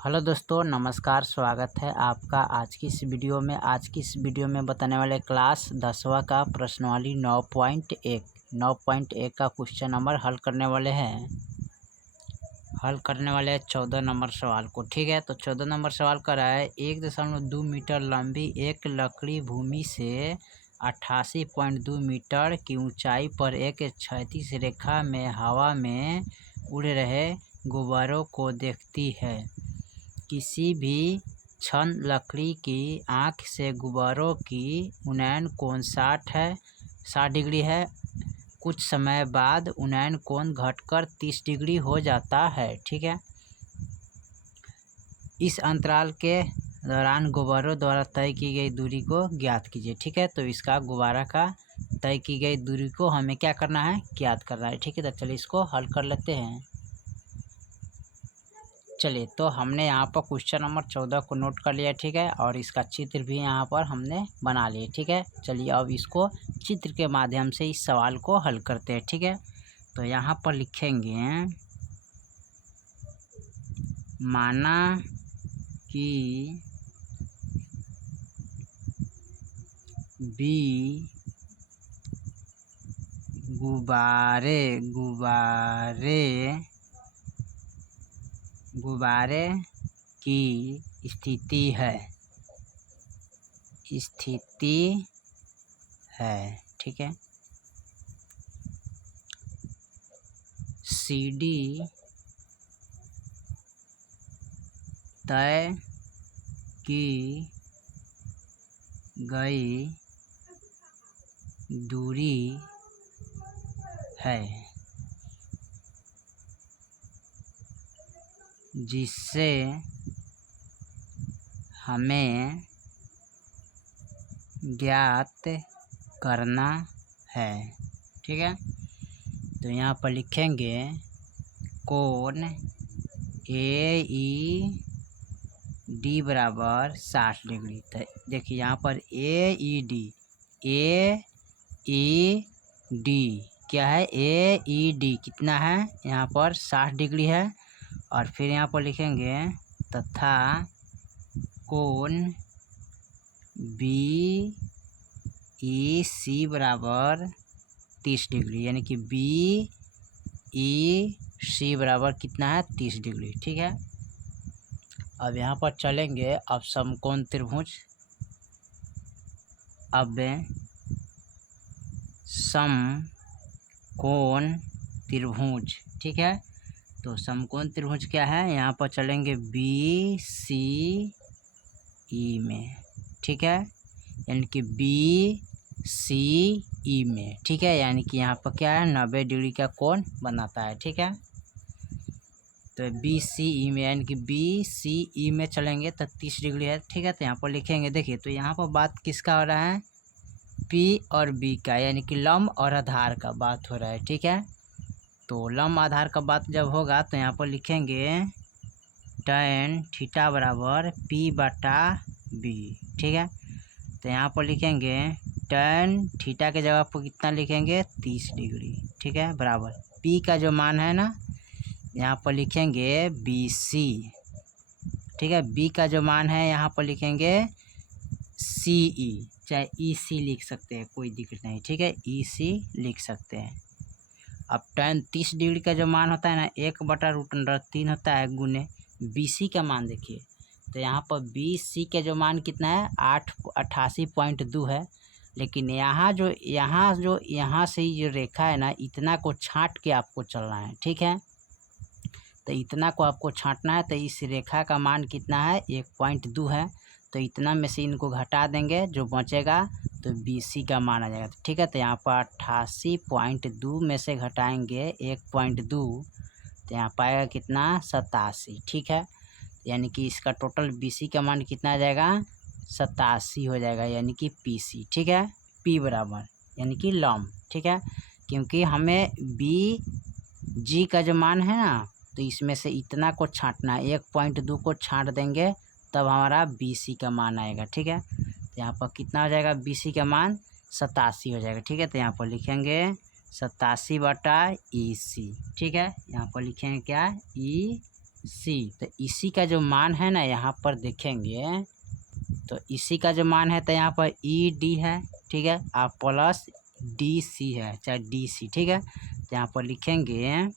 Hello दोस्तों, नमस्कार। स्वागत है आपका आज की इस वीडियो में। आज की इस वीडियो में बताने वाले क्लास 10वां का प्रश्नावली 9.1 का क्वेश्चन नंबर हल करने वाले हैं। 14 नंबर सवाल को। ठीक है, तो 14 नंबर सवाल कर रहा है 1.2 मीटर लंबी एक लकड़ी भूमि से 88.2 मीटर की ऊंचाई पर एक क्षैतिज रेखा में हवा में उड़ रहे गुब्बारों को देखती है। किसी भी क्षण लकड़ी की आँख से गुब्बारों की उन्नयन कोण 60 डिग्री है। कुछ समय बाद उन्नयन कोण घटकर 30 डिग्री हो जाता है। ठीक है, इस अंतराल के दौरान गुब्बारों द्वारा तय की गई दूरी को ज्ञात कीजिए। ठीक है, तो इसका गुब्बारा का तय की गई दूरी को हमें क्या करना है, ज्ञात करना है। ठीक है, तो चलिए इसको हल कर लेते हैं। चलिए, तो हमने यहाँ पर क्वेश्चन नंबर 14 को नोट कर लिया। ठीक है, और इसका चित्र भी यहाँ पर हमने बना लिया। ठीक है, चलिए अब इसको चित्र के माध्यम से इस सवाल को हल करते हैं। ठीक है, तो यहाँ पर लिखेंगे माना कि बी गुब्बारे की स्थिति है। ठीक है, CD तय की गई दूरी है, जिससे हमें ज्ञात करना है। ठीक है, तो यहाँ पर लिखेंगे कोण AED बराबर 60 डिग्री। तो देखिए यहाँ पर AED क्या है, AED कितना है, यहाँ पर 60 डिग्री है। और फिर यहाँ पर लिखेंगे तथा कोण BEC बराबर 30 डिग्री, यानी कि BEC बराबर कितना है, 30 डिग्री। ठीक है, अब यहाँ पर चलेंगे अब समकोण त्रिभुज। अब समकोण त्रिभुज, ठीक है, तो समकोण त्रिभुज क्या है, यहाँ पर चलेंगे BCE में। ठीक है, यानी कि BCE में। ठीक है, यानी कि यहाँ पर क्या है, 90 डिग्री का कोण बनाता है। ठीक है, तो BCE में, यानी कि BCE में चलेंगे तो 30 डिग्री है। ठीक है, तो यहाँ पर लिखेंगे, देखिए तो यहाँ पर बात किसका हो रहा है, P और B का, यानी कि लंब और आधार का बात हो रहा है। ठीक है, तो लंब आधार का बात जब होगा तो यहाँ पर लिखेंगे tan थीटा बराबर P/B। ठीक है, तो यहाँ पर लिखेंगे tan थीटा के जगह पर कितना लिखेंगे, 30 डिग्री। ठीक है, बराबर P का जो मान है ना, यहाँ पर लिखेंगे BC। ठीक है, B का जो मान है यहाँ पर लिखेंगे CE, चाहे EC लिख सकते हैं, कोई दिक्कत नहीं। ठीक है, EC लिख सकते हैं। अब tan 30 डिग्री का जो मान होता है ना, 1/√3 होता है गुने BC का मान। देखिए तो यहाँ पर BC के जो मान कितना है, 88.2 है। लेकिन यहाँ से जो रेखा है ना, इतना को छांट के आपको चलना है। ठीक है, तो इतना को आपको छांटना है, तो इस रेखा का मान कितना है, 1.2 है। तो इतना में से इनको घटा देंगे, जो बचेगा तो BC का मान आ जाएगा। ठीक है, तो यहाँ पर 88.2 में से घटाएंगे 1.2, तो यहाँ पाएगा कितना, 87। ठीक है, यानी कि इसका टोटल BC का मान कितना आ जाएगा, 87 हो जाएगा, यानी कि PC। ठीक है, P बराबर यानी कि लंब। ठीक है, क्योंकि हमें BG का जो मान है ना, तो इसमें से इतना को छांटना है, 1.2 को छांट देंगे तब हमारा BC का मान आएगा। ठीक है, तो यहाँ पर कितना हो जाएगा, BC का मान 87 हो जाएगा। ठीक है, तो यहाँ पर लिखेंगे 87/EC। ठीक है, यहाँ पर लिखेंगे क्या, सी। तो इसी का जो मान है ना यहाँ पर देखेंगे, तो इसी का जो मान है तो यहाँ पर ई डी है, ठीक है, और प्लस डी सी है, चाहे डी सी, ठीक है। तो यहाँ पर लिखेंगे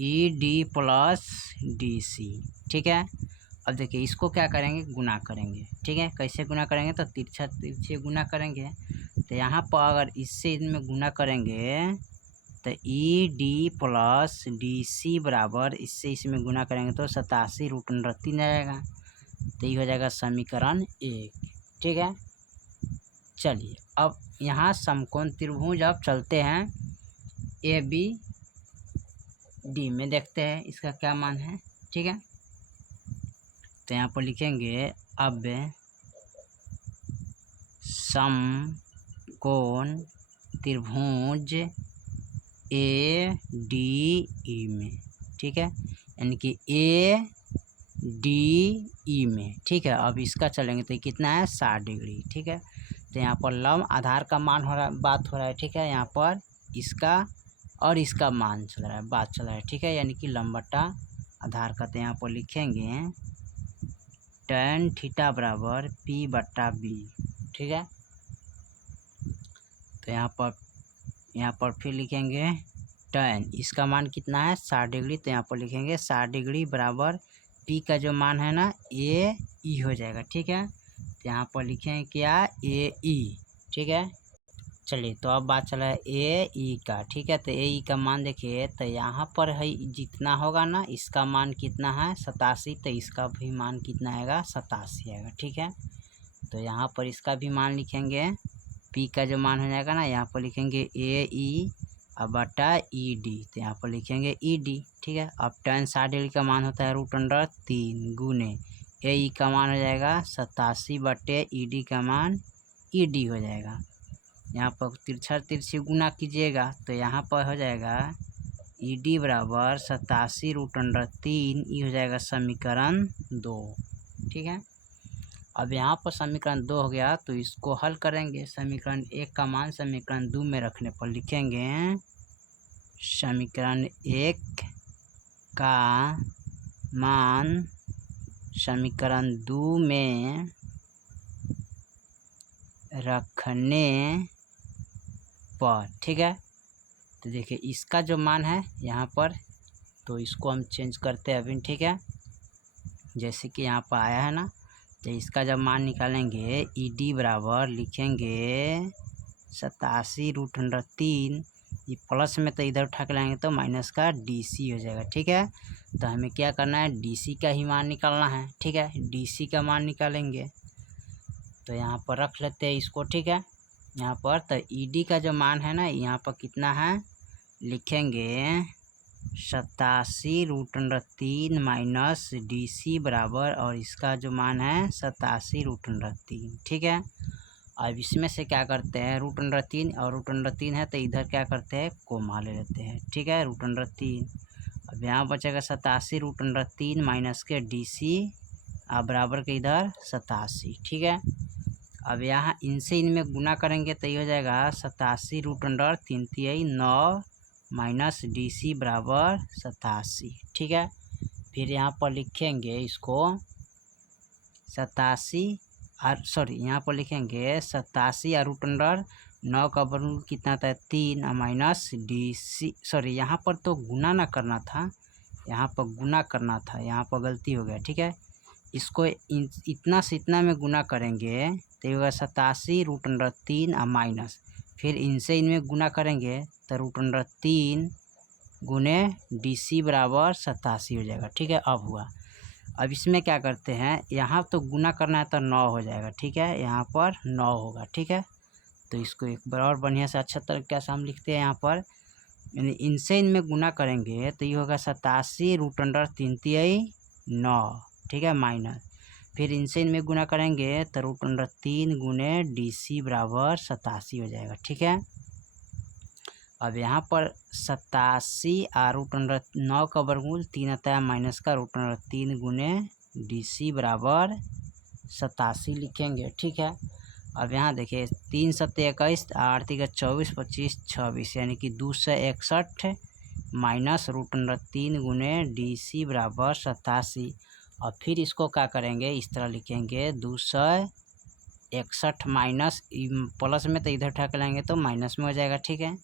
E D plus D C, ठीक है। अब देखिए इसको क्या करेंगे, गुना करेंगे, ठीक है। कैसे गुना करेंगे, तो तिरछा तिरछे गुना करेंगे। तो यहाँ पर अगर इससे इनमें गुना करेंगे तो E D plus D C बराबर, इससे इसमें गुना करेंगे तो 87√3 आएगा। तो ये हो जाएगा समीकरण 1, ठीक है। चलिए अब यहाँ समकोण त्रिभुज अब चलते हैं ए बी डी में, देखते हैं इसका क्या मान है, ठीक है। तो यहाँ पर लिखेंगे अब समकोण त्रिभुज ए डी ई में, ठीक है, यानी कि ए डी ई में, ठीक है। अब इसका चलेंगे तो कितना है 60 डिग्री, ठीक है। तो यहाँ पर लंब आधार का मान हो रहा है, बात हो रहा है, ठीक है। यहाँ पर इसका और इसका मान चल रहा है, बात चल रहा है, ठीक है, यानी कि लंब बटा आधार का। तो यहाँ पर लिखेंगे tan थीटा बराबर P बटा B, ठीक है। तो यहाँ पर फिर लिखेंगे tan, इसका मान कितना है 60 डिग्री। तो यहाँ पर लिखेंगे 60 डिग्री बराबर P का जो मान है ना ए ई हो जाएगा, ठीक है। तो यहाँ पर लिखेंगे क्या, ए ई, ठीक है। चलिए तो अब बात चला है ए ई का, ठीक है। तो ए ई का मान देखिए, तो यहाँ पर है जितना होगा ना, इसका मान कितना है 87, तो इसका भी मान कितना आएगा 87 आएगा, ठीक है। तो यहाँ पर इसका भी मान लिखेंगे, पी का जो मान हो जाएगा ना, यहाँ पर लिखेंगे ए ई अब बटा ई डी। तो यहाँ पर लिखेंगे ई डी, ठीक है। अब tan 60 डिग्री का मान होता है √3 गुने ए ई का मान हो जाएगा 87 बटे ई डी का मान ई डी हो जाएगा। यहाँ पर तिरछा तिरछी गुना कीजिएगा तो यहाँ पर हो जाएगा ई डी बराबर 87√3, ये हो जाएगा समीकरण 2, ठीक है। अब यहाँ पर समीकरण 2 हो गया, तो इसको हल करेंगे। समीकरण 1 का मान समीकरण 2 में रखने पर लिखेंगे समीकरण 1 का मान समीकरण 2 में रखने पर, ठीक है। तो देखिए इसका जो मान है यहाँ पर, तो इसको हम चेंज करते हैं अभी, ठीक है। जैसे कि यहाँ पर आया है ना, तो इसका जब मान निकालेंगे ई डी बराबर लिखेंगे 87√3, ये प्लस में तो इधर उठा के लाएंगे तो माइनस का डी सी हो जाएगा, ठीक है। तो हमें क्या करना है, डी सी का ही मान निकालना है, ठीक है। डी सी का मान निकालेंगे तो यहाँ पर रख लेते हैं इसको, ठीक है। यहाँ पर तो ई डी का जो मान है ना, यहाँ पर कितना है, लिखेंगे 87√3 माइनस डी सी बराबर, और इसका जो मान है 87√3, ठीक है। अब इसमें से क्या करते हैं, √3 और √3 है तो इधर क्या करते हैं, कोमा ले लेते हैं, ठीक है, √3। अब यहाँ बचेगा 87√3 माइनस के डी सी बराबर के इधर 87, ठीक है। अब यहाँ इनसे इनमें गुना करेंगे तो ये हो जाएगा 87√3 9 माइनस डी सी बराबर 87, ठीक है। फिर यहाँ पर लिखेंगे इसको 87 यहाँ पर लिखेंगे 87 और √9 का वर्गमूल कितना था 3 माइनस डी सी, यहाँ पर तो गुना ना करना था, यहाँ पर गुना करना था, यहाँ पर गलती हो गया, ठीक है। इसको इतना से इतना में गुना करेंगे तो ये होगा 87√3 माइनस, फिर इनसे इनमें गुना करेंगे तो √3 गुने डी सी बराबर 87 हो जाएगा, ठीक है। अब हुआ, अब इसमें क्या करते हैं, यहाँ तो गुना करना है तो 9 हो जाएगा, ठीक है, यहाँ पर 9 होगा, ठीक है। तो इसको एक बार और बढ़िया से अच्छा तरीके से हम लिखते हैं, यहाँ पर यानी इनसे इनमें गुना करेंगे तो ये होगा 87√3 9, ठीक है, माइनस, फिर इनसे इनमें गुना करेंगे तो √3 गुने डी सी बराबर 87 हो जाएगा, ठीक है। अब यहाँ पर 87 और √9 का वर्गमूल 3 आता है माइनस का √3 गुने डी सी बराबर 87 लिखेंगे, ठीक है। अब यहाँ देखिए 3 × 7 = 21, 8 × 24, 25, 26, यानी कि 261 माइनस √3 गुने DC बराबर 87। और फिर इसको क्या करेंगे, इस तरह लिखेंगे 261 माइनस प्लस में तो इधर उठा के लाएंगे तो माइनस में हो जाएगा, ठीक है।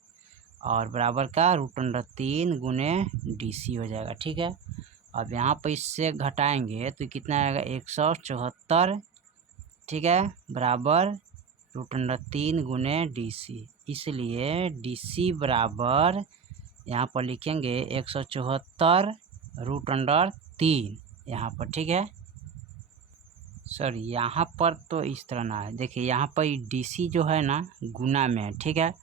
और बराबर का √3 गुने DC हो जाएगा, ठीक है। अब यहाँ पर इससे घटाएंगे तो कितना आएगा 174, ठीक है, बराबर √3 गुने DC। इसलिए DC बराबर यहाँ पर लिखेंगे 174 √3 यहाँ पर, ठीक है। सॉरी, यहाँ पर तो इस तरह ना है, देखिए यहाँ पर DC जो है ना गुना में है, ठीक है।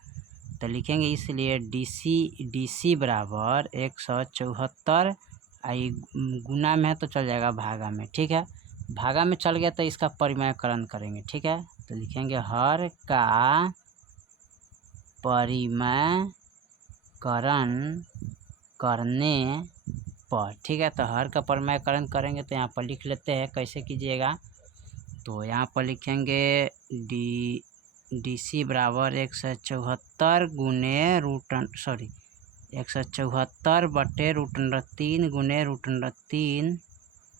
तो लिखेंगे इसलिए DC बराबर 174, आई गुना में है तो चल जाएगा भागा में, ठीक है। भागा में चल गया तो इसका परिमेयकरण करेंगे, ठीक है। तो लिखेंगे हर का परिमेयकरण करने पर, ठीक है। तो हर का परिमेयकरण करेंगे तो यहाँ पर लिख लेते हैं, कैसे कीजिएगा। तो यहाँ पर लिखेंगे DC बराबर 174 गुने 174 बटे √3 गुने √3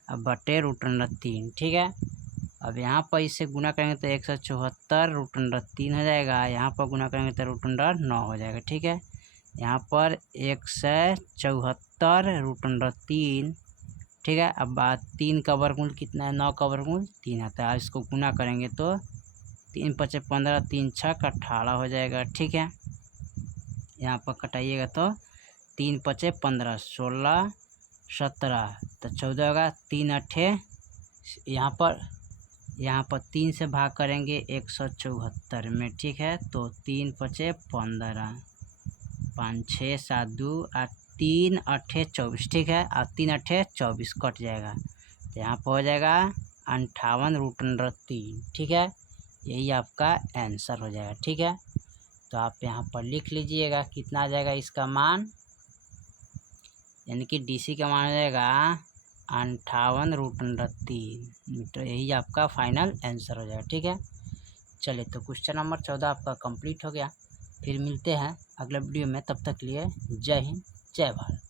बटे √3, ठीक है। अब यहाँ पर इसे गुना करेंगे तो 174 √3 हो जाएगा, यहाँ पर गुना करेंगे तो √9 हो जाएगा, ठीक है। यहाँ पर 174 √3, ठीक है। अब बात 3 का वर्गमूल कितना है, 9 का वर्गमूल 3 आता है। इसको गुना करेंगे तो 3 × 5 = 15, 3 × 6 = 18 हो जाएगा, ठीक है। यहाँ पर कटाइएगा तो 3 × 5 = 15, 16, 17 तो 14 होगा, 3 × 8 यहाँ पर 3 से भाग करेंगे 174 में, ठीक है। तो 3 × 5 = 15, 5 6 7 2 8 3 8 24, ठीक है। और 3 8 24 कट जाएगा तो यहाँ पर हो जाएगा 58 √3, ठीक है। यही आपका आंसर हो जाएगा, ठीक है। तो आप यहाँ पर लिख लीजिएगा कितना आ जाएगा इसका मान, यानी कि DC का मान हो जाएगा 58 √3 मीटर। यही आपका फाइनल आंसर हो जाएगा, ठीक है। चलिए, तो क्वेश्चन नंबर 14 आपका कंप्लीट हो गया। फिर मिलते हैं अगले वीडियो में, तब तक के लिए जय हिंद, जय भारत।